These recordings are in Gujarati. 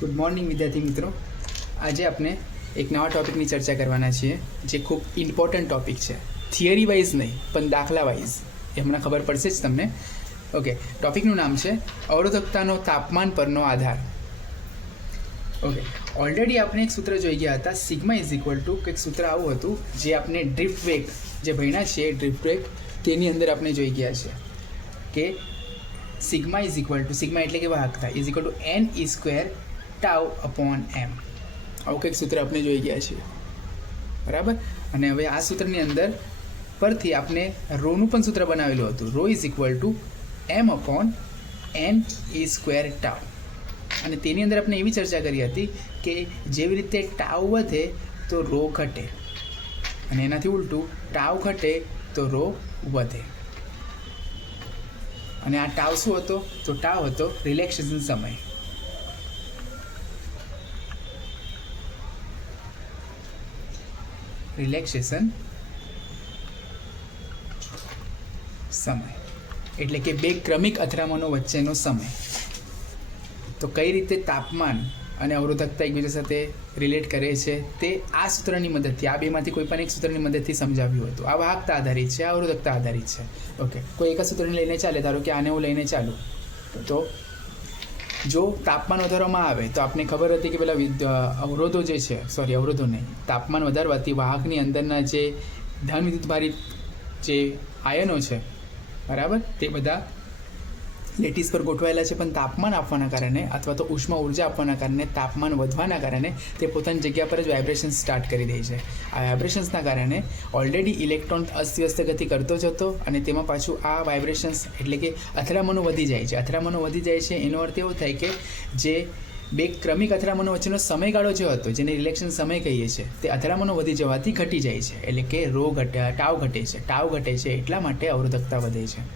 ગુડ મોર્નિંગ વિદ્યાર્થી મિત્રો. આજે આપણે એક નવા ટૉપિકની ચર્ચા કરવાના છીએ જે ખૂબ ઇમ્પોર્ટન્ટ ટૉપિક છે. થિયરી વાઇઝ નહીં પણ દાખલા વાઇઝ એ હમણાં ખબર પડશે જ તમને. ઓકે, ટૉપિકનું નામ છે અવરોધકતાનો તાપમાન પરનો આધાર. ઓકે, ઓલરેડી આપણે એક સૂત્ર જોઈ ગયા હતા, સિગ્મા ઇઝ ઇક્વલ ટુ કંઈક સૂત્ર આવું હતું જે આપણે ડ્રિફ્ટ વેગ જે ભણ્યા છીએ, ડ્રિફ્ટ વેગ તેની અંદર આપણે જોઈ ગયા છે કે sigma is equal two, sigma એટલે કે વાહકતા, is equal two n e square tau upon m. આવું કંઈક સૂત્ર આપણે જોઈ ગયા છીએ, બરાબર. અને હવે આ સૂત્રની અંદર પરથી આપણે રોનું પણ સૂત્ર બનાવેલું હતું. Rho is equal to m upon n e square tau. અને તેની અંદર આપણે એવી ચર્ચા કરી હતી કે જેવી રીતે ટાઉ વધે તો રો ઘટે અને એનાથી ઉલટું ટાઉ ઘટે તો રો વધે. અને આ ટાવ શું હતો? તો ટાવ હતો રિલેક્સેશન સમય. રિલેક્સેશન સમય એટલે કે બે ક્રમિક અથડામણો વચ્ચેનો સમય. તો કઈ રીતે તાપમાન અને અવરોધકતા એકબીજા સાથે રિલેટ કરે છે તે આ સૂત્રની મદદથી, આ બેમાંથી કોઈ પણ એક સૂત્રની મદદથી સમજાવ્યું હતું. આ વાહકતા આધારિત છે, આ અવરોધકતા આધારિત છે. ઓકે, કોઈ એક સૂત્રને લઈને ચાલે, ધારો કે આને હું લઈને ચાલું તો જો તાપમાન વધારવામાં આવે તો આપને ખબર હતી કે પેલા અવરોધો જે છે, અવરોધો નહીં, તાપમાન વધારવાથી વાહકની અંદરના જે ધન વિદ્યુતભારિત જે આયનો છે, બરાબર, તે બધા લેટીસ પર ગોઠવાયેલા છે, પણ તાપમાન આપવાના કારણે અથવા તો ઉષ્મા ઉર્જા આપવાના કારણે, તાપમાન વધવાના કારણે તે પોતાની જગ્યા પર જ વાઇબ્રેશન સ્ટાર્ટ કરી દે છે. આ વાઇબ્રેશન્સના કારણે ઓલરેડી ઇલેક્ટ્રોન અસ્તવ્યસ્ત ગતિ કરતો જ હતો અને તેમાં પાછું આ વાઇબ્રેશન્સ એટલે કે અથડામણો વધી જાય છે. અથડામણો વધી જાય છે એનો અર્થ એવો થાય કે જે બે ક્રમિક અથડામણો વચ્ચેનો સમયગાળો જે હતો, જેને રિલેક્શન સમય કહીએ છીએ, તે અથડામણો વધી જવાથી ઘટી જાય છે. એટલે કે રો ઘટે, ટાવ ઘટે છે. ટાવ ઘટે છે એટલા માટે અવરોધકતા વધે છે.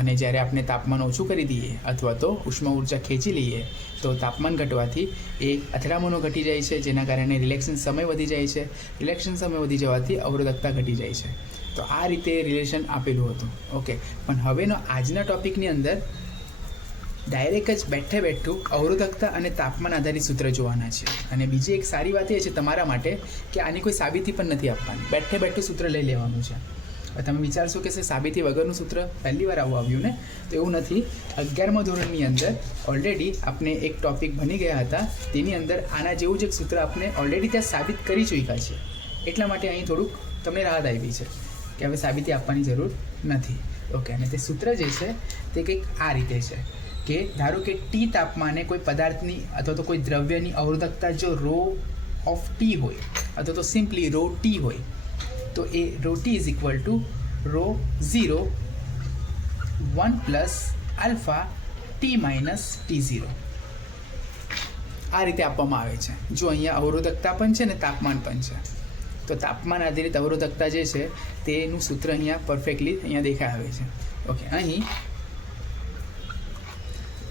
અને જ્યારે આપણે તાપમાન ઓછું કરી દઈએ અથવા તો ઉષ્મા ઉર્જા ખેંચી લઈએ તો તાપમાન ઘટવાથી એ અથડામણો ઘટી જાય છે, જેના કારણે રિલેક્શન સમય વધી જાય છે. રિલેક્શન સમય વધી જવાથી અવરોધકતા ઘટી જાય છે. તો આ રીતે રિલેશન આપેલું હતું. ઓકે, પણ હવેનો આજના ટૉપિકની અંદર ડાયરેક્ટ જ બેઠું અવરોધકતા અને તાપમાન આધારિત સૂત્ર જોવાના છે. અને બીજી એક સારી વાત એ છે તમારા માટે કે આની કોઈ સાબિતી પણ નથી આપવાની, બેઠું સૂત્ર લઈ લેવાનું છે. તમે વિચારશો કે સાબિતી વગરનું સૂત્ર પહેલી વાર આવું આવ્યું ને, તો એવું નથી. 11મા ધોરણની અંદર ઓલરેડી આપણે એક ટૉપિક ભણી ગયા હતા, તેની અંદર આના જેવું જ એક સૂત્ર આપણે ઓલરેડી ત્યાં સાબિત કરી ચૂક્યા છે. એટલા માટે અહીં થોડુંક તમને રાહત આવી છે કે હવે સાબિતી આપવાની જરૂર નથી. ઓકે, અને તે સૂત્ર જે છે તે કંઈક આ રીતે છે કે ધારો કે ટી તાપમાને કોઈ પદાર્થની અથવા તો કોઈ દ્રવ્યની અવરોધકતા જો રો ઓફ ટી હોય અથવા તો સિમ્પલી રો ટી હોય તો એ rho T is equal to rho 0 1 plus alpha t minus T0. આ રીતે આપવામાં આવે છે. જો અહીંયા અવરોધકતા પણ છે ને તાપમાન પણ છે, તો તાપમાન આધારિત અવરોધકતા જે છે તેનું સૂત્ર અહીંયા પરફેક્ટલી અહીંયા દેખાય આવે છે. ઓકે, અહીં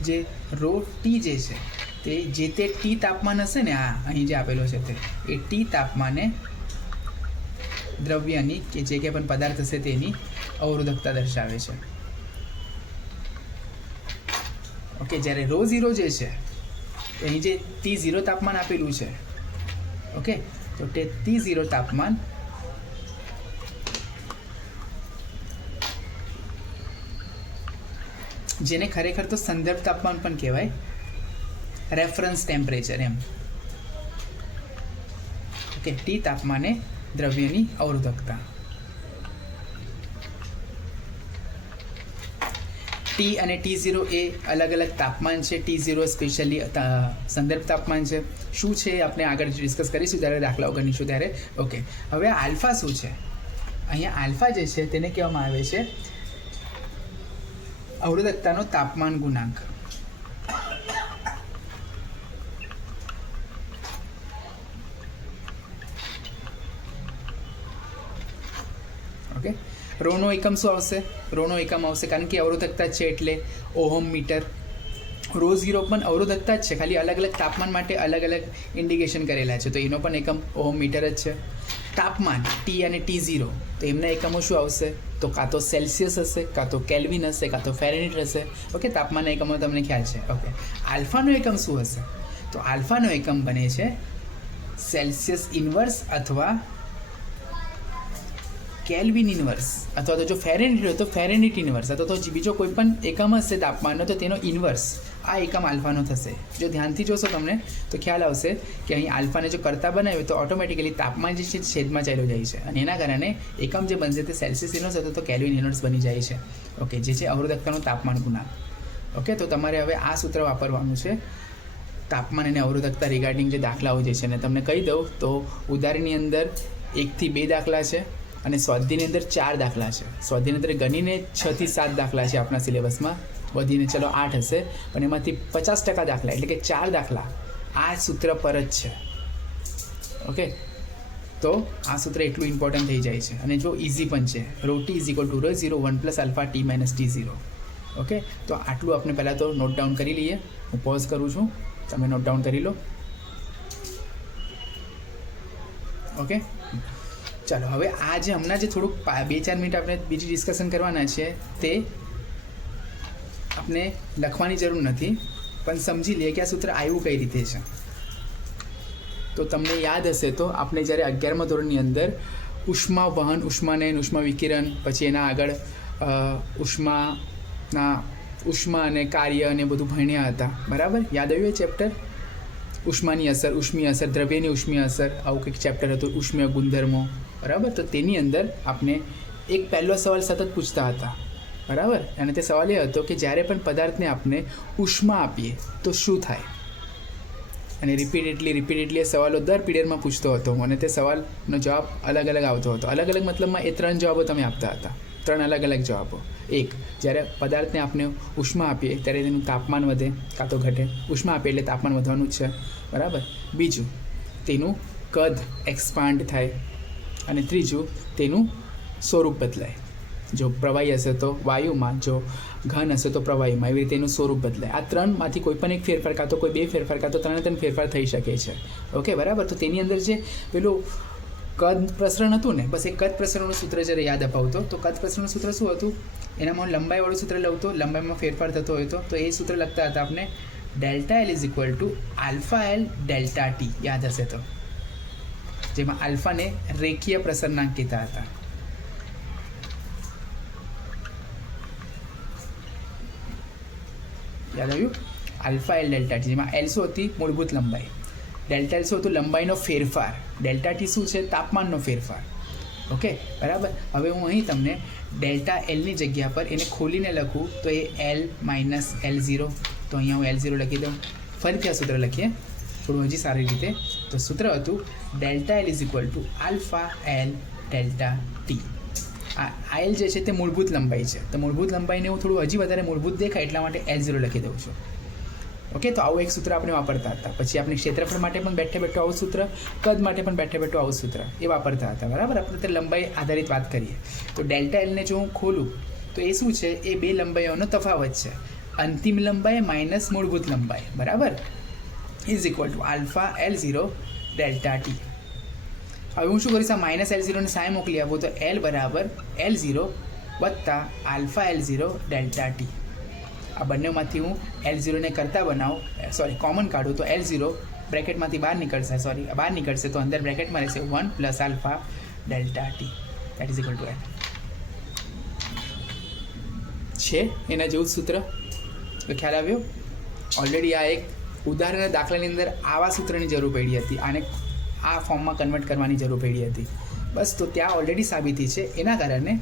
જે રો ટી જે છે તે જે તે ટી તાપમાન હશે ને, આ અહીં જે આપેલો છે તે એ ટી તાપમાને દ્રવ્યની કે જે કંઈ પણ પદાર્થ હશે તેની અવરોધકતા દર્શાવે છે. ઓકે, જ્યારે રો 0 જે છે અહીં જે T0 તાપમાન આપેલું છે, ઓકે, તો તે T0 તાપમાન જેને ખરેખર તો સંદર્ભ તાપમાન પણ કહેવાય, રેફરન્સ ટેમ્પરેચર એમ. ઓકે, ટી તાપમાને દ્રવ્યની અવરોધકતા. ટી અને T0 એ અલગ અલગ તાપમાન છે. T0 સ્પેશિયલી સંદર્ભ તાપમાન છે. શું છે આપણે આગળ ડિસ્કસ કરીશું જ્યારે દાખલાઓ ગણીશું ત્યારે. ઓકે, હવે આલ્ફા શું છે? અહીંયા આલ્ફા જે છે તેને કહેવામાં આવે છે અવરોધકતાનો તાપમાન ગુણાંક. ઓકે, રોનો એકમ શું આવશે? રોનો એકમ આવશે કારણ કે અવરોધકતા છે એટલે ઓહમ મીટર. રો 0 પણ અવરોધકતા જ છે, ખાલી અલગ અલગ તાપમાન માટે અલગ અલગ ઇન્ડિકેશન કરેલા છે, તો એનો પણ એકમ ઓહમ મીટર જ છે. તાપમાન ટી અને T0 તો એમના એકમો શું આવશે? તો કાં તો સેલ્સિયસ હશે, કાં તો કેલ્વિન હશે, કાં તો ફેરેનહીટ હશે. ઓકે, તાપમાનના એકમો તમને ખ્યાલ છે. ઓકે, આલ્ફાનો એકમ શું હશે? તો આલ્ફાનો એકમ બને છે સેલ્સિયસ ઇન્વર્સ અથવા કેલ્વિન ઇન્વર્સ, અથવા તો જો ફેરેનહીટ હોય તો ફેરેનહીટ ઇન્વર્સ, અથવા તો બીજો કોઈ પણ એકમ હશે તાપમાનનો તો તેનો ઇન્વર્સ આ એકમ આલ્ફાનો થશે. જો ધ્યાનથી જોશો તમને તો ખ્યાલ આવશે કે અહીં આલ્ફાને જો કરતા બનાવ્યું તો ઓટોમેટિકલી તાપમાન જે છે છેદમાં ચાલ્યું જાય છે, અને એના કારણે એકમ જે બનશે તે સેલ્સિયસ ઇન્વર્સ અથવા તો કેલ્વિન ઇન્વર્સ બની જાય છે. ઓકે, જે છે અવરોધકતાનું તાપમાન ગુણાંક. ઓકે, તો તમારે હવે આ સૂત્ર વાપરવાનું છે તાપમાન અને અવરોધકતા રિગાર્ડિંગ જે દાખલાઓ જે છે. અને તમને કહી દઉં તો ઉદાહરણની અંદર 1 થી 2 દાખલા છે અને સ્વાધ્યાયની અંદર 4 દાખલા છે. સ્વાધ્યાયની અંદર ગણીને 6 થી 7 દાખલા છે આપણા સિલેબસમાં, વધીને ચલો 8 હશે, પણ એમાંથી 50% દાખલા એટલે કે 4 દાખલા આ સૂત્ર પર જ છે. ઓકે, તો આ સૂત્ર એટલું ઇમ્પોર્ટન્ટ થઈ જાય છે. અને જો ઇઝી પણ છે, ρt = ρ0 1 + α t - t0. ઓકે, તો આટલું આપણે પહેલાં તો નોટ ડાઉન કરી લઈએ. હું પોઝ કરું છું, તમે નોટ ડાઉન કરી લો. ઓકે, ચાલો હવે આ જે હમણાં જે થોડુંક 2-4 મિનિટ આપણે બીજી ડિસ્કશન કરવાના છે તે આપણે લખવાની જરૂર નથી, પણ સમજી લઈએ કે આ સૂત્ર આવ્યું કઈ રીતે છે. તો તમને યાદ હશે તો આપણે જ્યારે 11મા ધોરણની અંદર ઉષ્મા વહન, ઉષ્માનયન, ઉષ્મા વિકિરણ, પછી એના આગળ ઉષ્મા અને કાર્ય અને બધું ભણ્યા હતા, બરાબર? યાદ આવ્યું એ ચેપ્ટર? ઉષ્માની અસર, ઉષ્મીય અસર, દ્રવ્યની ઉષ્મીય અસર, આવું કંઈક ચેપ્ટર હતું, ઉષ્મીય ગુણધર્મો, બરાબર? તો તેની અંદર આપણે એક પહેલો સવાલ સતત પૂછતા હતા, બરાબર? અને તે સવાલ એ હતો કે જ્યારે પણ પદાર્થને આપણે ઉષ્મા આપીએ તો શું થાય? અને રિપીટેડલી એ સવાલો દર પીરિયડમાં પૂછતો હતો અને તે સવાલનો જવાબ અલગ અલગ આવતો હતો. અલગ અલગ મતલબમાં એ 3 જવાબો તમે આપતા હતા, 3 અલગ અલગ જવાબો. એક, જ્યારે પદાર્થને આપણે ઉષ્મા આપીએ ત્યારે તેનું તાપમાન વધે કાં તો ઘટે. ઉષ્મા આપીએ એટલે તાપમાન વધવાનું જ છે, બરાબર? બીજું, તેનું કદ એક્સપાન્ડ થાય. અને ત્રીજું, તેનું સ્વરૂપ બદલાય. જો પ્રવાહી હશે તો વાયુમાં, જો ઘન હશે તો પ્રવાહીમાં, એવી રીતે એનું સ્વરૂપ બદલાય. આ 3માંથી કોઈ પણ એક ફેરફાર, કાં તો કોઈ 2 ફેરફાર, કાં તો 3 ફેરફાર થઈ શકે છે. ઓકે, બરાબર? તો તેની અંદર જે પેલું કદ પ્રસરણ હતું ને, બસ એ કદ પ્રસરણનું સૂત્ર જ્યારે યાદ અપાવતો, તો કદ પ્રસરણનું સૂત્ર શું હતું? એનામાં લંબાઈવાળું સૂત્ર લઉં તો લંબાઈમાં ફેરફાર થતો હોય તો એ સૂત્ર લખતા હતા આપણે ΔL = αL ΔT, યાદ હશે તો, જેમાં આલ્ફાને રેખીય પ્રસરણાંક કહેતા હતા. યાદ આવ્યું? αL ΔT, જેમાં L શું હતી? મૂળભૂત લંબાઈ. ΔL શું હતું? લંબાઈનો ફેરફાર. ΔT શું છે? તાપમાનનો ફેરફાર. ઓકે, બરાબર? હવે હું અહીં તમને ΔLની જગ્યા પર એને ખોલીને લખું તો એ L - L0, તો અહીંયા હું L0 લખી દઉં. ફરીથી આ સૂત્ર લખીએ થોડું હજી સારી રીતે. તો સૂત્ર હતું ΔL = αL ΔT. આ L જે છે તે મૂળભૂત લંબાઈ છે, તો મૂળભૂત લંબાઈને હું થોડું હજી વધારે મૂળભૂત દેખાય એટલા માટે L0 લખી દઉં છું. ઓકે, તો આવું એક સૂત્ર આપણે વાપરતા હતા. પછી આપણે ક્ષેત્રફળ માટે પણ બેઠે આવું સૂત્ર, કદ માટે પણ બેઠે આવું સૂત્ર એ વાપરતા હતા, બરાબર? આપણે તે લંબાઈ આધારિત વાત કરીએ તો ΔLને જો હું ખોલું તો એ શું છે? એ 2 લંબાઈઓનો તફાવત છે, અંતિમ લંબાઈ માઇનસ મૂળભૂત લંબાઈ, બરાબર? = αL0 ΔT. હવે હું શું કરીશ? આ -L0 ને સામે મોકલી આપું તો L = L0 + αL0 ΔT. આ બંનેમાંથી હું L0 ને કરતા બનાવું, કોમન કાઢું તો L0 બ્રેકેટમાંથી બહાર નીકળશે તો અંદર બ્રેકેટમાં રહેશે 1 + α ΔT = L. છે એના જેવું સૂત્ર તો ખ્યાલ આવ્યો? ઓલરેડી આ એક ઉદાહરણના દાખલાની અંદર આવા સૂત્રની જરૂર પડી હતી, આને આ ફોર્મમાં કન્વર્ટ કરવાની જરૂર પડી હતી, બસ. તો ત્યાં ઓલરેડી સાબિતી છે, એના કારણે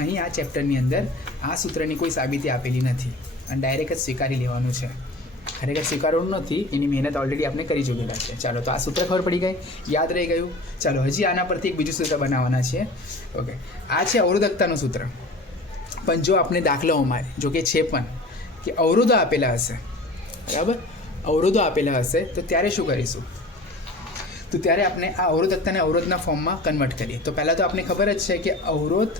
અહીં આ ચેપ્ટરની અંદર આ સૂત્રની કોઈ સાબિતી આપેલી નથી અને ડાયરેક્ટ જ સ્વીકારી લેવાનું છે. ખરેખર સ્વીકારવાનું નથી, એની મહેનત ઓલરેડી આપણે કરી ચૂકેલા છે. ચાલો, તો આ સૂત્ર ખબર પડી ગઈ, યાદ રહી ગયું. ચાલો, હજી આના પરથી એક બીજું સૂત્ર બનાવવાના છે. ઓકે, આ છે અવરોધકતાનું સૂત્ર. પણ જો આપણે દાખલાઓમાં જો કે છે પણ કે અવરોધો આપેલા હશે, બરાબર? અવરોધો આપેલા હશે તો ત્યારે શું કરીશું? તો ત્યારે આપણે આ અવરોધકતાને અવરોધના ફોર્મમાં કન્વર્ટ કરીએ. તો પહેલાં તો આપણે ખબર જ છે કે અવરોધ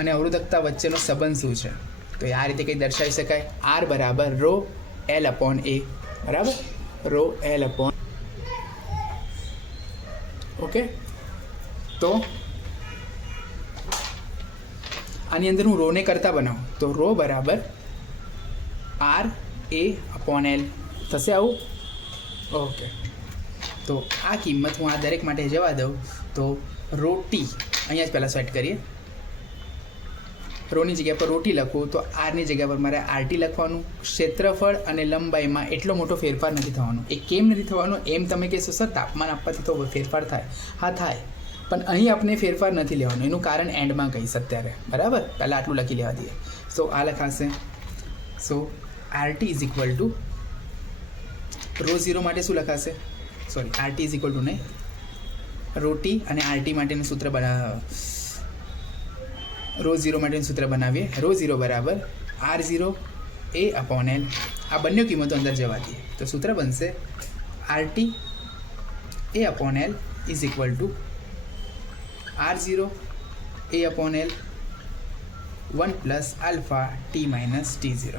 અને અવરોધકતા વચ્ચેનો સંબંધ શું છે? તો આ રીતે કંઈ દર્શાવી શકાય, R = ρL/A, બરાબર? ρL/, okay. તો આની અંદર હું ρને કરતા બનાવું તો ρ = RA/L, થશે આવું? ઓકે, તો આ કિંમત હું આ દરેક માટે જવા દઉં તો રોટી અહીંયા જ પહેલાં સેટ કરીએ. રોની જગ્યા પર રોટી લખું તો આરની જગ્યા પર મારે આરટી લખવાનું. ક્ષેત્રફળ અને લંબાઈમાં એટલો મોટો ફેરફાર નથી થવાનો. એ કેમ નથી થવાનો એમ તમે કહેશો સર તાપમાન આપવાથી તો ફેરફાર થાય. હા થાય, પણ અહીં આપણે ફેરફાર નથી લેવાનો. એનું કારણ એન્ડમાં કહીશ અત્યારે, બરાબર? પહેલાં આટલું લખી લેવા દઈએ. સો આ લખાશે. So RT is equal to rho 0 માટે શું લખાશે? Sorry, RT is equal to નહીં, રોટી અને આરટી માટેનું સૂત્ર રો 0 માટેનું સૂત્ર બનાવીએ. રો 0 બરાબર R0 A અપોન L. આ બંને કિંમતો અંદર જવા દઈએ તો સૂત્ર બનશે RT A upon L is equal two R0 A upon L 1 plus alpha T minus T0.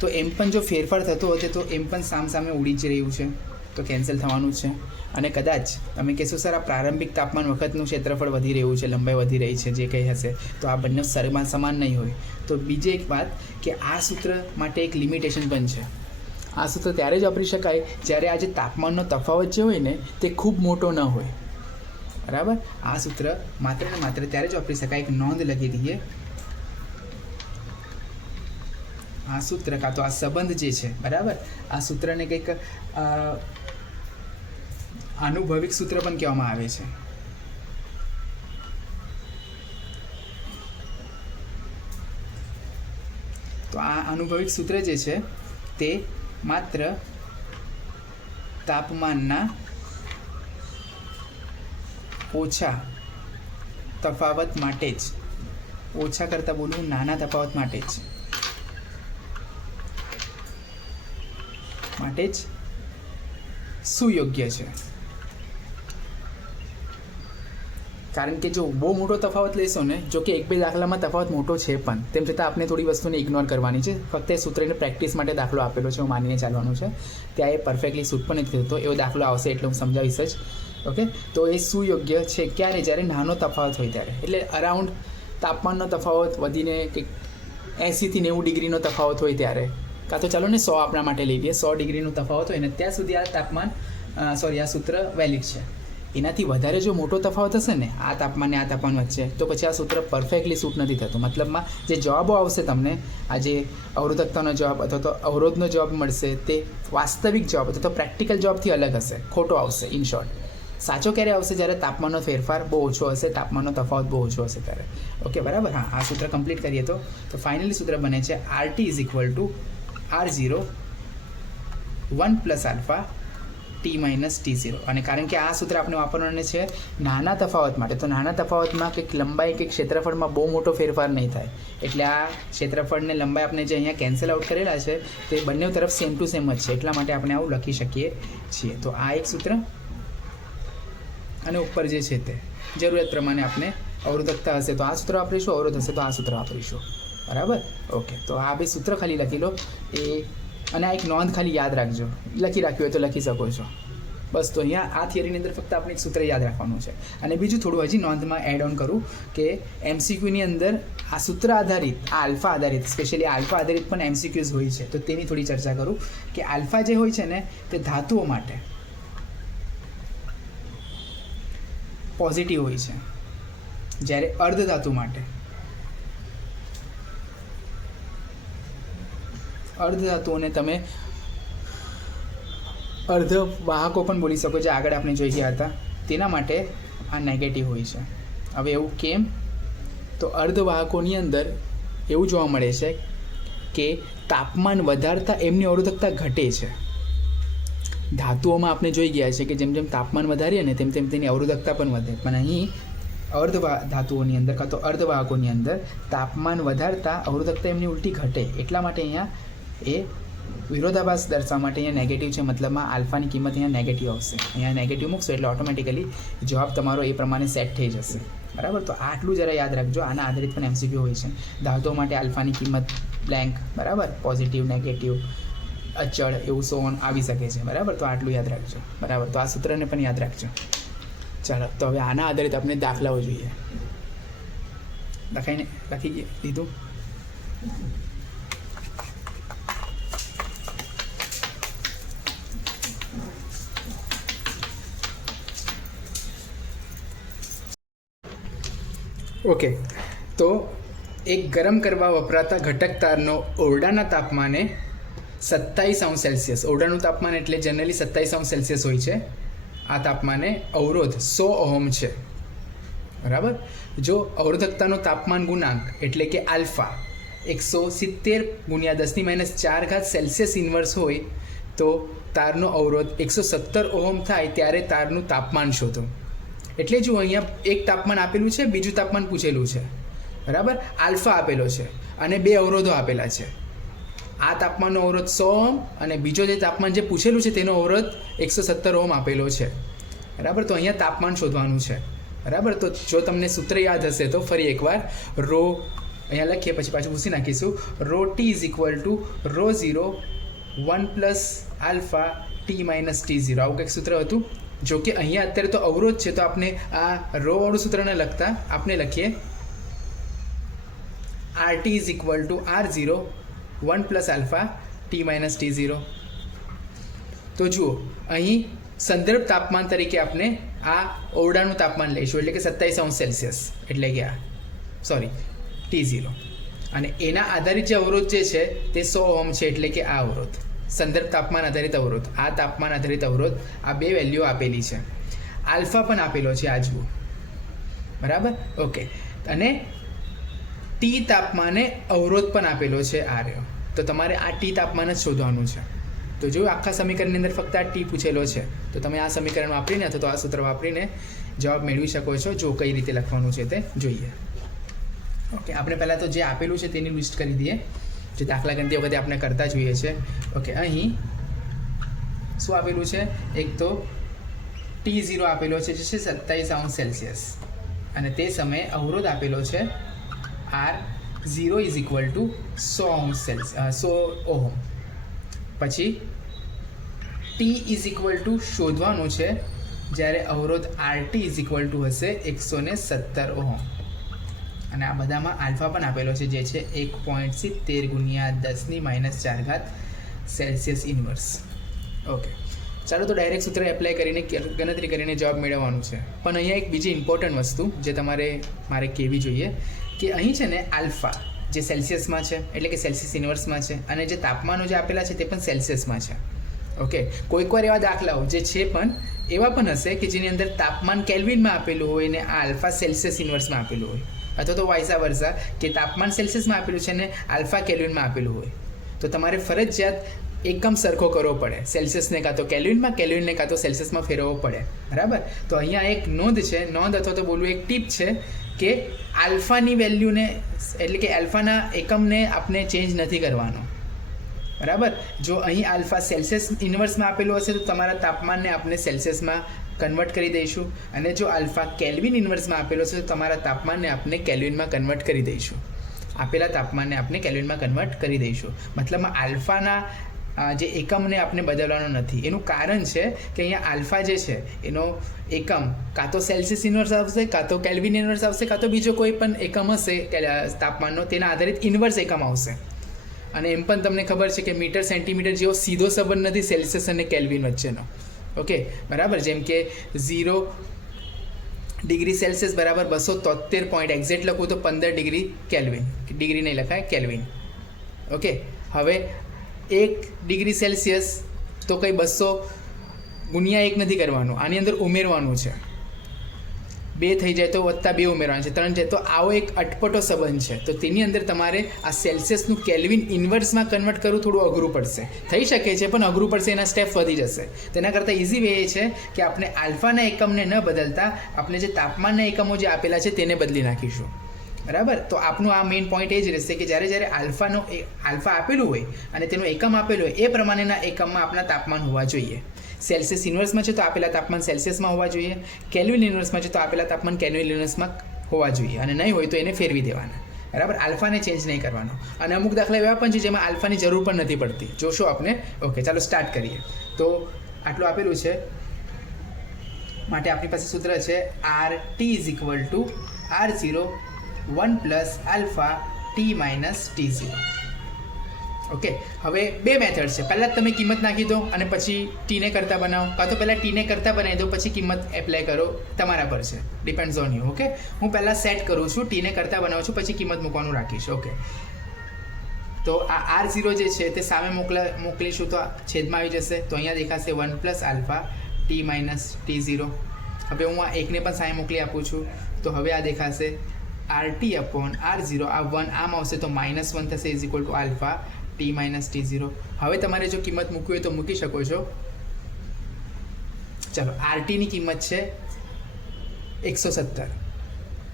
તો એમ પણ જો ફેરફાર થતો હોતે તો એમ પણ સામે ઉડી જ રહ્યું છે, તો કેન્સલ થવાનું જ છે. અને કદાચ તમે કહેશો સર આ પ્રારંભિક તાપમાન વખતનું ક્ષેત્રફળ વધી રહ્યું છે, લંબાઈ વધી રહી છે, જે કંઈ હશે તો આ બંને સમાન નહીં હોય. તો બીજી એક વાત કે આ સૂત્ર માટે એક લિમિટેશન પણ છે. આ સૂત્ર ત્યારે જ વાપરી શકાય જ્યારે આ જે તાપમાનનો તફાવત જે હોય ને તે ખૂબ મોટો ન હોય, બરાબર? આ સૂત્ર માત્ર ને માત્ર ત્યારે જ વાપરી શકાય. એક નોંધ લખી દઈએ. આ સૂત્ર કાં તો આ સંબંધ જે છે, બરાબર, આ સૂત્રને કંઈક આનુભવિક સૂત્ર પણ કહેવામાં આવે છે. તો આ આનુભવિક સૂત્ર જે છે તે માત્ર તાપમાનના ઓછા તફાવત માટે જ, ઓછા કરતાં બોલું નાના તફાવત માટે જ સુયોગ્ય છે. કારણ કે જો બહુ મોટો તફાવત લેશો ને, જો કે એક બે દાખલામાં તફાવત મોટો છે પણ તેમ છતાં આપણે થોડી વસ્તુને ઇગ્નોર કરવાની છે. ફક્ત એ સૂત્રને પ્રેક્ટિસ માટે દાખલો આપેલો છે, હું માનીને ચાલવાનું છે. ત્યાં એ પરફેક્ટલી સૂટ પણ નથી થતો. એવો દાખલો આવશે એટલે હું સમજાવીશ જ. ઓકે, તો એ સુયોગ્ય છે ક્યારે? જ્યારે નાનો તફાવત હોય ત્યારે. એટલે અરાઉન્ડ તાપમાનનો તફાવત વધીને કંઈક 80 થી 90 ડિગ્રીનો તફાવત હોય ત્યારે, કાં તો ચાલો ને 100 આપણા માટે લઈ લઈએ, 100 ડિગ્રીનો તફાવત હોય ને ત્યાં સુધી આ આ સૂત્ર વેલિડ છે. એનાથી વધારે જો મોટો તફાવત હશે ને આ તાપમાન ને આ તાપમાન વચ્ચે, તો પછી આ સૂત્ર પરફેક્ટલી સૂટ નથી થતું. મતલબમાં જે જવાબો આવશે તમને, આ જે અવરોધકતાનો જવાબ અથવા તો અવરોધનો જવાબ મળશે તે વાસ્તવિક જવાબ અથવા તો પ્રેક્ટિકલ જવાબથી અલગ હશે, ખોટો આવશે. ઇન શોર્ટ, સાચો ક્યારે આવશે? જ્યારે તાપમાનનો ફેરફાર બહુ ઓછો હશે, તાપમાનનો તફાવત બહુ ઓછો હશે ત્યારે. ઓકે, બરાબર? હા, આ સૂત્ર કમ્પ્લીટ કરીએ તો ફાઇનલી સૂત્ર બને છે RT is equal two R0 1 plus alpha T minus T0. અને કારણ કે આ સૂત્ર આપણે વાપરવાનું છે નાના તફાવત માટે, તો નાના તફાવતમાં કંઈક લંબાઈ કે ક્ષેત્રફળમાં બહુ મોટો ફેરફાર નહીં થાય. એટલે આ ક્ષેત્રફળને લંબાઈ આપણે જે અહીંયા કેન્સલ આઉટ કરેલા છે તે બંને તરફ સેમ ટુ સેમ જ છે, એટલા માટે આપણે આવું લખી શકીએ છીએ. તો આ એક સૂત્ર અને ઉપર જે છે તે જરૂરિયાત પ્રમાણે આપણે અવરોધકતા હશે તો આ સૂત્ર વાપરીશું, અવરોધ હશે તો આ સૂત્ર વાપરીશું, બરાબર? ઓકે, તો આ બે સૂત્ર ખાલી લખી લો. અને આ એક નોંધ ખાલી યાદ રાખજો, લખી રાખ્યું હોય તો લખી શકો છો. બસ, તો અહીંયા આ થિયરીની અંદર ફક્ત આપણે એક સૂત્ર યાદ રાખવાનું છે. અને બીજું થોડું હજી નોંધમાં એડ ઓન કરું કે MCQની અંદર આ સૂત્ર આધારિત, આ આલ્ફા આધારિત, સ્પેશિયલી આલ્ફા આધારિત પણ MCQs હોય છે, તો તેની થોડી ચર્ચા કરું કે આલ્ફા જે હોય છે ને તે ધાતુઓ માટે પોઝિટિવ હોય છે, જ્યારે અર્ધધાતુ માટે અર્ધધાતુઓને તમે અર્ધવાહકો પણ બોલી શકો છો, આગળ આપણે જોઈ ગયા હતા, તેના માટે આ નેગેટિવ હોય છે. હવે એવું કેમ? તો અર્ધવાહકોની અંદર એવું જોવા મળે છે કે તાપમાન વધારતા એમની અવરોધકતા ઘટે છે. ધાતુઓમાં આપણે જોઈ ગયા છે કે જેમ જેમ તાપમાન વધારીએ ને તેમ તેમ તેની અવરોધકતા પણ વધે, પણ અહીં ધાતુઓની અંદર કાં તો અર્ધવાહકોની અંદર તાપમાન વધારતા અવરોધકતા એમની ઉલટી ઘટે. એટલા માટે અહીંયા એ વિરોધાભાસ દર્શાવવા માટે અહીંયા નેગેટિવ છે, મતલબમાં આલ્ફાની કિંમત અહીંયા નેગેટિવ આવશે. અહીંયા નેગેટિવ મૂકશો એટલે ઓટોમેટિકલી જવાબ તમારો એ પ્રમાણે સેટ થઈ જશે, બરાબર? તો આટલું જરા યાદ રાખજો. આના આધારિત પણ MCQ હોય છે. ધાતુઓ માટે આલ્ફાની કિંમત બ્લેન્ક, બરાબર? પોઝિટિવ, નેગેટિવ, અચળ, એવું સોન આવી શકે છે, બરાબર? તો આટલું યાદ રાખજો, બરાબર? તો આ સૂત્રને પણ યાદ રાખજો. ચાલો, તો હવે આના આધારિત આપણે દાખલાઓ જોઈએ. લખી લીધું? ઓકે, તો એક ગરમ કરવા વપરાતા ઘટક તારનો ઓરડાના તાપમાને 27°C, ઓરડાનું તાપમાન એટલે જનરલી 27°C હોય છે, આ તાપમાને અવરોધ 100 ઓહમ છે, બરાબર. જો અવરોધકતાનો તાપમાન ગુણાંક એટલે કે આલ્ફા 170 × 10⁻⁴ ઇન્વર્સ હોય તો તારનો અવરોધ 170 ઓહમ થાય ત્યારે તારનું તાપમાન શોધો. એટલે જો અહીંયા એક તાપમાન આપેલું છે, બીજું તાપમાન પૂછેલું છે, બરાબર. આલ્ફા આપેલો છે અને બે અવરોધો આપેલા છે. આ તાપમાનનો અવરોધ 100 ઓહમ અને બીજો જે તાપમાન જે પૂછેલું છે તેનો અવરોધ 170 ઓહમ આપેલો છે, બરાબર. તો અહીંયા તાપમાન શોધવાનું છે, બરાબર. તો જો તમને સૂત્ર યાદ હશે તો ફરી એકવાર રો અહીંયા લખીએ, પછી પાછું પૂછી નાખીશું. Rho T is equal to rho 0 1 + alpha T - T0, આવું કંઈક સૂત્ર હતું. જો કે અહીંયા અત્યારે તો અવરોધ છે તો આપણે આ રો વાળું સૂત્રને લખતા આપણે લખીએ RT is equal two R0 1 + alpha T - T0. તો જુઓ અહીં સંદર્ભ તાપમાન તરીકે આપણે આ ઓરડાનું તાપમાન લઈશું, એટલે કે 27°C, એટલે કે આ T0, અને એના આધારિત જે અવરોધ જે છે તે 100 ઓહમ છે, એટલે કે આ અવરોધ સંદર્ભ તાપમાન આધારિત અવરોધ, આ તાપમાન આધારિત અવરોધ, આ બે વેલ્યુ આપેલી છે. આલ્ફા પણ આપેલો છે, આ જુઓ, બરાબર. ઓકે, અને ટી તાપમાને અવરોધ પણ આપેલો છે, આ રહ્યો. તો તમારે આ ટી તાપમાન જ શોધવાનું છે. તો જો આખા સમીકરણની અંદર ફક્ત આ ટી પૂછેલો છે તો તમે આ સમીકરણ વાપરીને અથવા તો આ સૂત્ર વાપરીને જવાબ મેળવી શકો છો. જો કઈ રીતે લખવાનું છે તે જોઈએ. ઓકે, આપણે પહેલાં તો જે આપેલું છે તેની લિસ્ટ કરી દઈએ, જે દાખલા ગણતી વખતે આપણે કરતા જોઈએ છે. ઓકે, અહીં શું આપેલું છે? એક તો T0 આપેલો છે જે છે 27°C, અને તે સમયે અવરોધ આપેલો છે R0 is equal two 100 ohm. પછી ટી ઇઝ ઇક્વલ ટુ શોધવાનું છે જ્યારે અવરોધ RT ઇઝ ઇક્વલ ટુ હશે 170 ઓહમ, અને આ બધામાં આલ્ફા પણ આપેલો છે જે છે 1.70 × 10⁻⁴ ઇન્વર્સ. ઓકે, ચાલો તો ડાયરેક્ટ સૂત્ર એપ્લાય કરીને ગણતરી કરીને જવાબ મેળવવાનું છે. પણ અહીંયા એક બીજી ઇમ્પોર્ટન્ટ વસ્તુ જે મારે કહેવી જોઈએ કે અહીં છે ને આલ્ફા જે સેલ્સિયસમાં છે, એટલે કે સેલ્સિયસ ઇન્વર્સમાં છે, અને જે તાપમાનો જે આપેલા છે તે પણ સેલ્સિયસમાં છે. ઓકે, કોઈક વાર એવા દાખલાઓ જે છે પણ એવા પણ હશે કે જેની અંદર તાપમાન કેલ્વિનમાં આપેલું હોય ને આ આલ્ફા સેલ્સિયસ ઇન્વર્સમાં આપેલું હોય, અથવા તો વાઇસા વર્સા કે તાપમાન સેલ્સિયસમાં આપેલું છે ને આલ્ફા કેલ્વિનમાં આપેલું હોય. તો તમારે ફરજિયાત એકમ સરખો કરવો પડે, સેલ્સિયસને કાં તો કેલ્વિનમાં, કેલ્વિનને કાં તો સેલ્સિયસમાં ફેરવવો પડે, બરાબર. તો અહીંયા એક નોંધ છે, નોંધ અથવા તો બોલવું એક ટીપ છે કે આલ્ફાની વેલ્યુને એટલે કે આલ્ફાના એકમને આપણે ચેન્જ નથી કરવાનો, બરાબર. જો અહીં આલ્ફા સેલ્સિયસ ઇન્વર્સમાં આપેલું હશે તો તમારા તાપમાનને આપણે સેલ્સિયસમાં કન્વર્ટ કરી દઈશું, અને જો આલ્ફા કેલ્વિન ઇન્વર્સમાં આપેલો છે તો તમારા તાપમાનને આપણે કેલ્વિનમાં કન્વર્ટ કરી દઈશું, આપેલા તાપમાનને આપણે કેલ્વિનમાં કન્વર્ટ કરી દઈશું. મતલબમાં આલ્ફાના જે એકમને આપણે બદલવાનો નથી. એનું કારણ છે કે અહીંયા આલ્ફા જે છે એનો એકમ કાં તો સેલ્સિયસ ઇન્વર્સ આવશે, કાં તો કેલ્વિન ઇન્વર્સ આવશે, કાં તો બીજો કોઈ પણ એકમ હશે તાપમાનનો, તેના આધારિત ઇન્વર્સ એકમ આવશે. અને એમ પણ તમને ખબર છે કે મીટર સેન્ટીમીટર જેવો સીધો સંબંધ નથી સેલ્સિયસ અને કેલ્વિન વચ્ચેનો. ઓકે, બરાબર. જેમ કે 0°C બરાબર 273 પોઈન્ટ એક્ઝેક્ટ લખું તો 15° કેલ્વિન, ડિગ્રી નહીં લખાય, કેલ્વિન. ઓકે, હવે 1°C તો કંઈ 200 ગુણ્યા 1 નથી કરવાનું, આની અંદર ઉમેરવાનું છે. 2 થઈ જાય તો +2 ઉમેરવાનું છે, 3 જાય તો આવો એક અટપટો સંબંધ છે. તો તેની અંદર તમારે આ સેલ્સિયસનું કેલ્વિન ઇન્વર્સમાં કન્વર્ટ કરવું થોડું અઘરું પડશે. થઈ શકે છે પણ અઘરું પડશે, એના સ્ટેપ વધી જશે. તેના કરતાં ઇઝી વે એ છે કે આપણે આલ્ફાના એકમને ન બદલતા આપણે જે તાપમાનના એકમો જે આપેલા છે તેને બદલી નાખીશું, બરાબર. તો આપનું આ મેઇન પોઈન્ટ એ જ રહેશે કે જ્યારે આલ્ફા આપેલું હોય અને તેનું એકમ આપેલું હોય એ પ્રમાણેના એકમમાં આપણા તાપમાન હોવા જોઈએ. સેલ્સિયસ ઇન્વર્સમાં છે તો આપેલા તાપમાન સેલ્સિયસમાં હોવા જોઈએ, કેલ્વિન ઇન્વર્સમાં છે તો આપેલા તાપમાન કેલ્વિન ઇન્વર્સમાં હોવા જોઈએ, અને નહીં હોય તો એને ફેરવી દેવાના, બરાબર. આલ્ફાને ચેન્જ નહીં કરવાનો. અને અમુક દાખલા એવા પણ છે જેમાં આલ્ફાની જરૂર પણ નથી પડતી, જોશો આપણે. ઓકે, ચાલો સ્ટાર્ટ કરીએ. તો આટલું આપેલું છે, માટે આપણી પાસે સૂત્ર છે RT is equal two R0 1 + alpha T - T0. Okay, હવે બે મેથડ છે. પહેલાં તમે કિંમત નાખી દો અને પછી ટીને કરતાં બનાવો, કાં તો પહેલાં ટીને કરતાં બનાવી દો પછી કિંમત એપ્લાય કરો, તમારા પર છે, ડિપેન્ડ્સ ઓન યુ. ઓકે, હું પહેલાં સેટ કરું છું, ટીને કરતાં બનાવું છું, પછી કિંમત મૂકવાનું રાખીશ. ઓકે, તો આ R0 જે છે તે સામે મોકલીશું તો છેદમાં આવી જશે, તો અહીંયા દેખાશે 1 + α t - t0. હવે હું આ એકને પણ સામે મોકલી આપું છું, તો હવે આ દેખાશે RT/R0. આ 1 આમ આવશે તો -1 થશે = α t - t0. હવે તમારે જો કિંમત મૂકવી હોય તો મૂકી શકો છો. ચાલો, RT ની કિંમત છે 170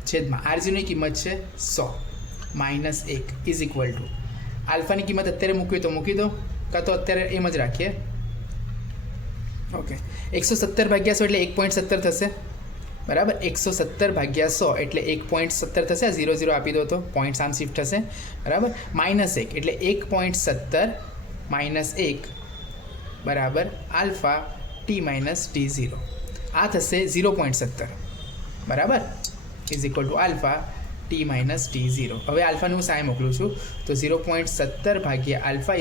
છેદમાં R0 ની કિંમત છે 100 -1 = આલ્ફાની કિંમત અત્યારે મૂકવી તો મૂકી દો, કાં તો અત્યારે એમ જ રાખીએ. ઓકે, 170 ભાગ્યા 100 એટલે 1.70 થશે, બરાબર. 170 ભાગ્યા 100 એટલે 1.70 થશે. આ 0 0 આપી દો તો પોઈન્ટ આમ શિફ્ટ થશે, બરાબર. -1 એટલે 1.70 - 1 બરાબર આલ્ફા t - t0. આ થશે 0.70, બરાબર, = આલ્ફા t - t0. હવે આલ્ફાનું હું સામે મોકલું છું, તો 0.70 ભાગ્યા આલ્ફા =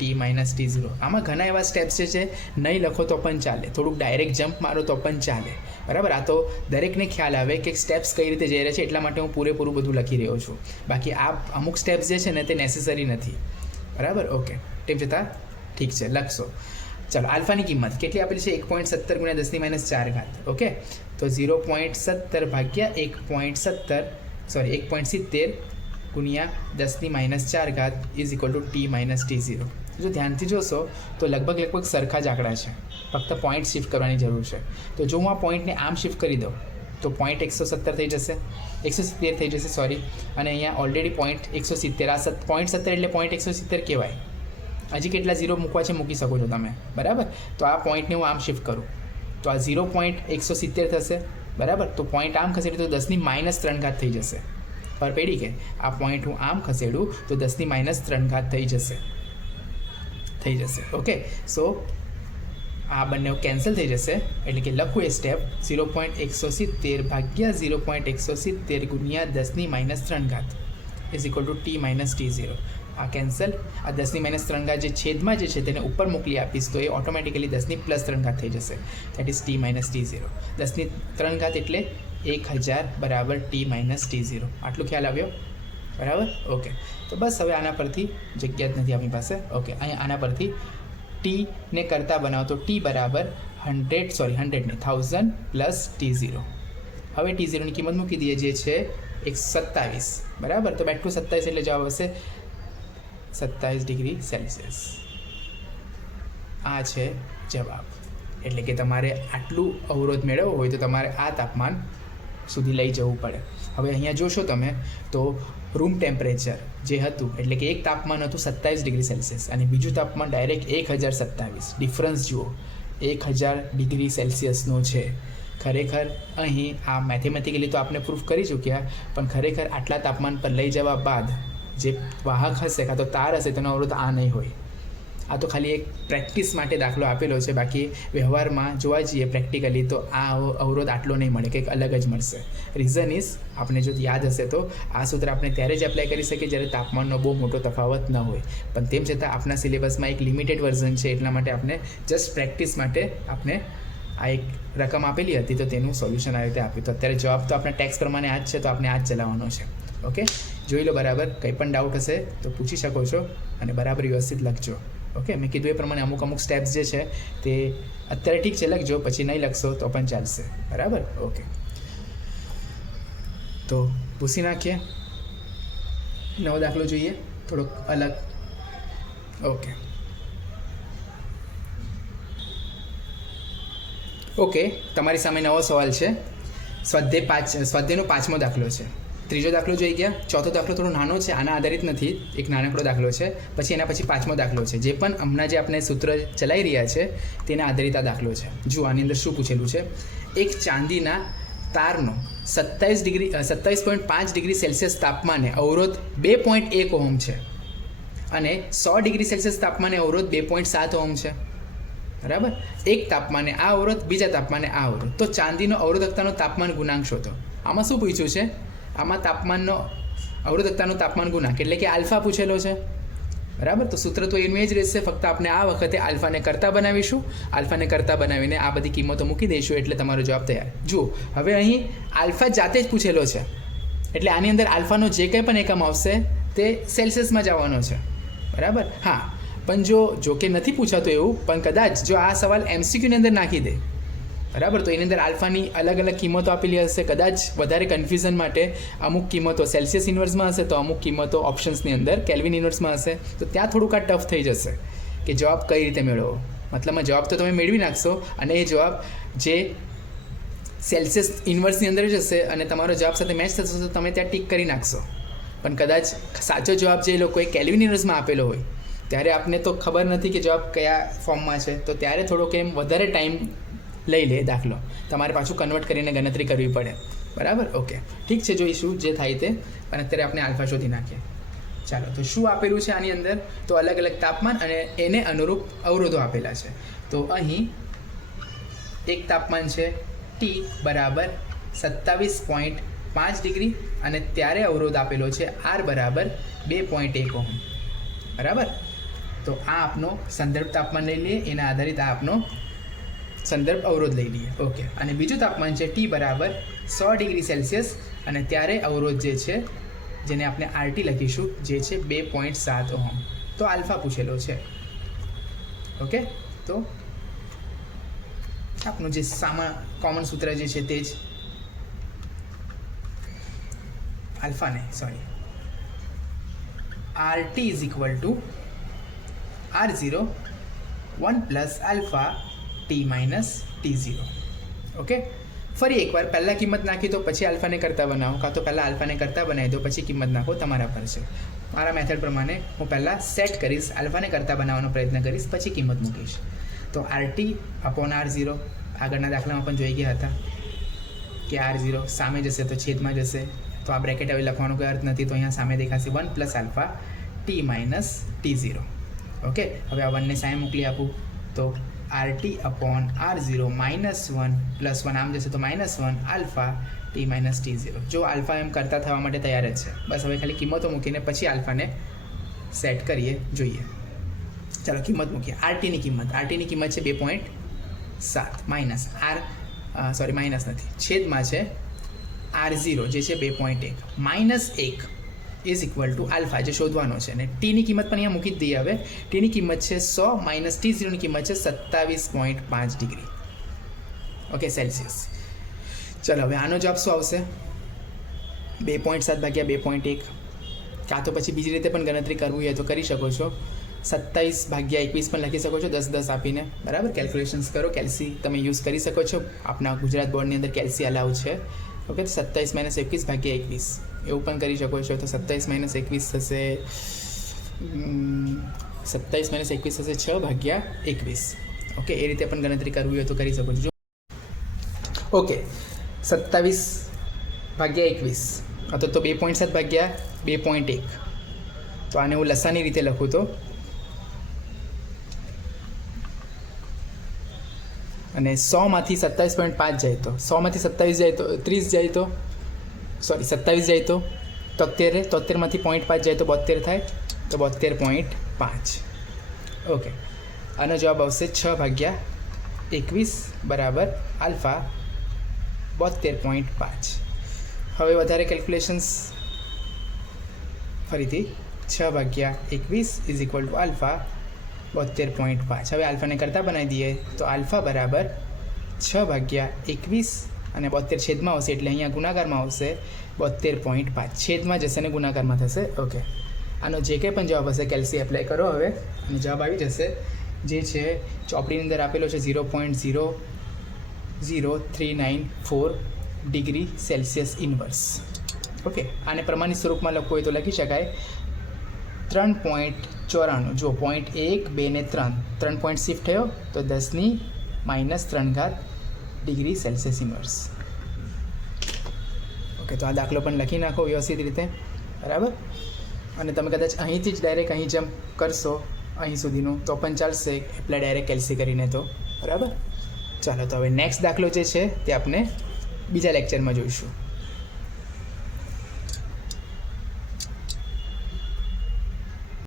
t - t0. આમાં ઘણા એવા સ્ટેપ્સ છે, નહીં લખો તો પણ ચાલે, થોડુંક ડાયરેક્ટ જમ્પ મારો તો પણ ચાલે, બરાબર. આ તો દરેકને ખ્યાલ આવે કે સ્ટેપ્સ કઈ રીતે જઈ રહ્યા છે, એટલા માટે હું પૂરેપૂરું બધું લખી રહ્યો છું. બાકી આ અમુક સ્ટેપ્સ જે છે ને તે નેસેસરી નથી, બરાબર. ઓકે, તેમ છતાં ઠીક છે, લખશો. ચાલો, આલ્ફાની કિંમત કેટલી આપેલી છે? 1.70 × 10⁻⁴. ઓકે, તો 0.70 ભાગ્યા 1.70 × 10⁻⁴ = t - t0. જો ધ્યાનથી જોશો તો લગભગ સરખા જ આંકડા છે, ફક્ત પોઈન્ટ શિફ્ટ કરવાની જરૂર છે. તો જો હું આ પોઈન્ટને આમ શિફ્ટ કરી દઉં તો પોઈન્ટ 170 થઈ જશે, 170 થઈ જશે, સોરી. અને અહીંયા ઓલરેડી પોઈન્ટ 170, આ 0.70 એટલે પોઈન્ટ 170 કહેવાય. હજી કેટલા 0 મૂકવા છે મૂકી શકો છો તમે, બરાબર. તો આ પોઈન્ટને હું આમ શિફ્ટ કરું તો આ 0.170 થશે, બરાબર. તો પોઈન્ટ આમ ખસેડું તો 10⁻³ થઈ જશે. પર પેઢી કે આ પોઈન્ટ હું આમ ખસેડું તો 10⁻³ થઈ જશે. ઓકે, સો આ બંને કેન્સલ થઈ જશે, એટલે કે લખું એ સ્ટેપ 0.170 ભાગ્યા 0.170 × 10⁻³ = t - t0. આ કેન્સલ. આ 10⁻³ જે છેદમાં જે છે તેને ઉપર મોકલી આપીશ તો એ ઓટોમેટિકલી 10⁻³ થઈ જશે, દેટ ઇઝ t - t0. 10⁻³ એટલે 1000 બરાબર t - t0. આટલું ખ્યાલ આવ્યો, બરાબર. ઓકે, તો બસ હવે આના પરથી જગ્યા જ નથી આપણી પાસે. ઓકે, અહીંયા આના પરથી ટીને કરતાં બનાવો તો t બરાબર 1000 + t0. હવે t0ની કિંમત મૂકી દઈએ, જે છે 127, બરાબર. તો બેક ટુ 27 એટલે જવાબ હશે 27 ડિગ્રી સેલ્સિયસ. આ છે જવાબ. એટલે કે તમારે આટલું અવરોધ મેળવવો હોય તો તમારે આ તાપમાન સુધી લઈ જવું પડે. હવે અહીંયા જોશો તમે તો રૂમ ટેમ્પરેચર જે હતું, એટલે કે એક તાપમાન હતું 27 ડિગ્રી સેલ્સિયસ અને બીજું તાપમાન ડાયરેક્ટ 1027. ડિફરન્સ જુઓ, 1000 ડિગ્રી સેલ્સિયસનો છે. ખરેખર અહીં આ મેથેમેટિકલી તો આપણે પ્રૂફ કરી ચૂક્યા, પણ ખરેખર આટલા તાપમાન પર લઈ જવા બાદ જે વાહક હશે કાં તો તાર હશે તેનો અવરોધ આ નહીં હોય. આ તો ખાલી એક પ્રેક્ટિસ માટે દાખલો આપેલો છે, બાકી વ્યવહારમાં જોવા જઈએ પ્રેક્ટિકલી તો આ અવરોધ આટલો નહીં મળે, કંઈક અલગ જ મળશે. રીઝન ઇઝ, આપણે જો યાદ હશે તો આ સૂત્ર આપણે ત્યારે જ એપ્લાય કરી શકીએ જ્યારે તાપમાનનો બહુ મોટો તફાવત ન હોય, પણ તેમ છતાં આપણા સિલેબસમાં એક લિમિટેડ વર્ઝન છે, એટલા માટે આપણે જસ્ટ પ્રેક્ટિસ માટે આપણે આ એક રકમ આપેલી હતી તો તેનું સોલ્યુશન આ રીતે આપ્યું. તો અત્યારે જવાબ તો આપણે ટેક્સ પ્રમાણે આ જ છે, તો આપણે આ જ ચલાવવાનો છે. ઓકે, જોઈ લો બરાબર. કંઈ પણ ડાઉટ હશે તો પૂછી શકો છો અને બરાબર વ્યવસ્થિત લખજો. ઓકે, મેં કીધું એ પ્રમાણે અમુક સ્ટેપ્સ જે છે તે અત્યારે ઠીક છે લખજો, પછી નહીં લખશો તો પણ ચાલશે, બરાબર. ઓકે, તો પૂછી નાખીએ. નવો દાખલો જોઈએ, થોડોક અલગ. ઓકે ઓકે, તમારી સામે નવો સવાલ છે. સ્વાધ્યાયનો 5મો દાખલો છે. ત્રીજો દાખલો જોઈ ગયા. ચોથો દાખલો થોડો નાનો છે, આના આધારિત નથી, એક નાનકડો દાખલો છે. પછી એના પછી 5મો દાખલો છે, જે પણ હમણાં જે આપણે સૂત્ર ચલાવી રહ્યા છે તેના આધારિત આ દાખલો છે. જુઓ આની અંદર શું પૂછેલું છે. એક ચાંદીના તારનો 27.5 ડિગ્રી સેલ્સિયસ તાપમાને અવરોધ 2.1 ઓહમ છે અને 100 ડિગ્રી સેલ્સિયસ તાપમાને અવરોધ 2.7 ઓહમ છે, બરાબર. એક તાપમાને આ અવરોધ, બીજા તાપમાને આ અવરોધ. તો ચાંદીનો અવરોધકતાનો તાપમાન ગુણાંક શોધો. આમાં શું પૂછ્યું છે? આમાં તાપમાનનો અવરોધકતાનું તાપમાન ગુણાંક એટલે કે આલ્ફા પૂછેલો છે. બરાબર. તો સૂત્ર તો એનું એ જ રહેશે, ફક્ત આપણે આ વખતે આલ્ફાને કરતા બનાવીશું. આલ્ફાને કરતા બનાવીને આ બધી કિંમતો મૂકી દઈશું એટલે તમારો જવાબ તૈયાર. જુઓ હવે અહીં આલ્ફા જાતે જ પૂછેલો છે, એટલે આની અંદર આલ્ફાનો જે કંઈ પણ એકમ આવશે તે સેલ્સિયસમાં જ આવવાનો છે. બરાબર. હા, પણ જો કે નથી પૂછાતું એવું, પણ કદાચ જો આ સવાલ MCQની અંદર નાખી દે, બરાબર, તો એની અંદર આલ્ફાની અલગ અલગ કિંમતો આપેલી હશે. કદાચ વધારે કન્ફ્યુઝન માટે અમુક કિંમતો સેલ્સિયસ ઇન્વર્સમાં હશે, તો અમુક કિંમતો ઓપ્શન્સની અંદર કેલ્વિન ઇન્વર્સમાં હશે. તો ત્યાં થોડુંક આ ટફ થઈ જશે કે જવાબ કઈ રીતે મેળવવો. મતલબમાં જવાબ તો તમે મેળવી નાખશો અને એ જવાબ જે સેલ્સિયસ ઇન્વર્સની અંદર જ હશે અને તમારો જવાબ સાથે મેચ થશે તો તમે ત્યાં ટીક કરી નાખશો. પણ કદાચ સાચો જવાબ જે લોકોએ કેલ્વિન ઇન્વર્સમાં આપેલો હોય ત્યારે આપને તો ખબર નથી કે જવાબ કયા ફોર્મમાં છે, તો ત્યારે થોડોક એમ વધારે ટાઈમ લઈ લે દાખલો, તમારે પાછું કન્વર્ટ કરીને ગણતરી કરવી પડે. બરાબર. ઓકે, ઠીક છે, જોઈશું જે થાય તે. પણ અત્યારે આપણે આલ્ફા શોધી નાખીએ. ચાલો, તો શું આપેલું છે આની અંદર? તો અલગ અલગ તાપમાન અને એને અનુરૂપ અવરોધો આપેલા છે. તો અહીં એક તાપમાન છે T બરાબર 27.5 ડિગ્રી અને ત્યારે અવરોધ આપેલો છે R બરાબર 2.1 ઓહમ. બરાબર. તો આ આપનો સંદર્ભ તાપમાન લઈ લઈએ, એના આધારિત આ આપનો સંદર્ભ અવરોધ લઈ લઈએ. ઓકે, અને બીજું તાપમાન છે T બરાબર 100 ડિગ્રી સેલ્સિયસ અને ત્યારે અવરોધ જે છે જેને આપણે RT લખીશું જે છે 2.7 ઓહમ. તો આલ્ફા પૂછેલો છે. ઓકે, તો આપનું જે કોમન સૂત્ર જે છે તે જ આલ્ફાને RT is equal two R0 1 plus alpha T minus T0. Okay, ફરી એકવાર પહેલાં કિંમત નાખી તો પછી આલ્ફાને કરતા બનાવો, કાં તો પહેલાં આલ્ફાને કરતા બનાવી દો પછી કિંમત નાખો, તમારા પર છે. મારા મેથડ પ્રમાણે હું પહેલાં સેટ કરીશ, આલ્ફાને કરતા બનાવવાનો પ્રયત્ન કરીશ, પછી કિંમત મૂકીશ. તો RT અપોન R0 આગળના દાખલામાં પણ જોઈ ગયા હતા કે R0 સામે જશે તો છેદમાં જશે, તો આ બ્રેકેટ હવે લખવાનો કોઈ અર્થ નથી, તો અહીંયા સામે દેખાશે 1 plus alpha T minus T0. Okay, હવે આ 1ને સામે મોકલી આપું તો RT upon R0 minus 1 plus 1 આમ જશે તો minus 1 alpha T minus T0. જો આલ્ફા એમ કરતા થવા માટે તૈયાર જ છે. બસ હવે ખાલી કિંમતો મૂકીને પછી આલ્ફાને સેટ કરીએ, જોઈએ. ચાલો કિંમત મૂકીએ. RTની કિંમત છે 2.7 માઇનસ માઇનસ નથી, છેદમાં છે R0 જે છે 2.1 minus 1 is equal to alpha જે શોધવાનો છે. અને ટીની કિંમત પણ અહીંયા મૂકી જ દઈએ. હવે ટીની કિંમત છે 100 માઇનસ T0ની કિંમત છે 27.5 ડિગ્રી. Okay, Celsius. ચલો હવે આનો જવાબ શું આવશે? 2.7 ભાગ્યા 2.1, કાં તો પછી બીજી રીતે પણ ગણતરી કરવી હોય તો કરી શકો છો. 27 ભાગ્યા 21 પણ લખી શકો છો 10 આપીને. બરાબર, કેલ્ક્યુલેશન્સ કરો. કેલ્સી તમે યુઝ કરી શકો છો, આપણા ગુજરાત બોર્ડની અંદર કેલ્સી અલાઉ છે. ઓકે, 27 માઇનસ 21 ભાગ્યા 21 એવું પણ કરી શકો છો. તો 27 માઇનસ 21 થશે 27 માઇનસ 21 થશે 6 ભાગ્યા 21. ઓકે, એ રીતે પણ ગણતરી કરવી હોય તો કરી શકો છો. ઓકે, 27 ભાગ્યા 21 તો 2.7 ભાગ્યા 2.1. તો આને હું લસાની રીતે લખું તો અને 100માંથી 27.5 જાય તો 100માંથી 27 જાય તો 30 જાય તો 27 જાય તો 73માંથી 0.5 જાય તો 72 થાય, તો 72.5. ઓકે, આનો જવાબ આવશે 6 ભાગ્યા 21 બરાબર આલ્ફા 72.5. હવે વધારે કેલ્ક્યુલેશન્સ ફરીથી 6 ભાગ્યા 21 ઇઝ ઇક્વલ ટુ આલ્ફા 72.5. હવે આલ્ફાને કરતાં બનાવી દઈએ તો આલ્ફા બરાબર 6 ભાગ્યા 21 અને 72 છેદમાં આવશે એટલે અહીંયા ગુણાકારમાં આવશે 72.5. છેદમાં જશે અને ગુણાકારમાં થશે. ઓકે, આનો જે કંઈ પણ જવાબ હશે કેલ્સી એપ્લાય કરો હવે અને જવાબ આવી જશે જે છે ચોપડીની અંદર આપેલો છે 0.00394 ડિગ્રી સેલ્સિયસ ઇન્વર્સ. ઓકે, આને પ્રમાણિત સ્વરૂપમાં લખવું હોય તો લખી શકાય 3.94. જો પોઈન્ટ 1, 2 ને 3 પોઈન્ટ શિફ્ટ થયો તો 10⁻³ ડિગ્રી સેલ્સિયસ ઇન્વર્સ. ઓકે, તો આ દાખલો પણ લખી નાખો વ્યવસ્થિત રીતે. બરાબર, અને તમે કદાચ અહીંથી જ ડાયરેક્ટ અહીં જમ્પ કરશો અહીં સુધીનું તો પણ ચાલશે, એપ્લાય ડાયરેક્ટ કેલ્સી કરીને તો. બરાબર, ચાલો તો હવે નેક્સ્ટ દાખલો જે છે તે આપણે બીજા લેક્ચરમાં જોઈશું.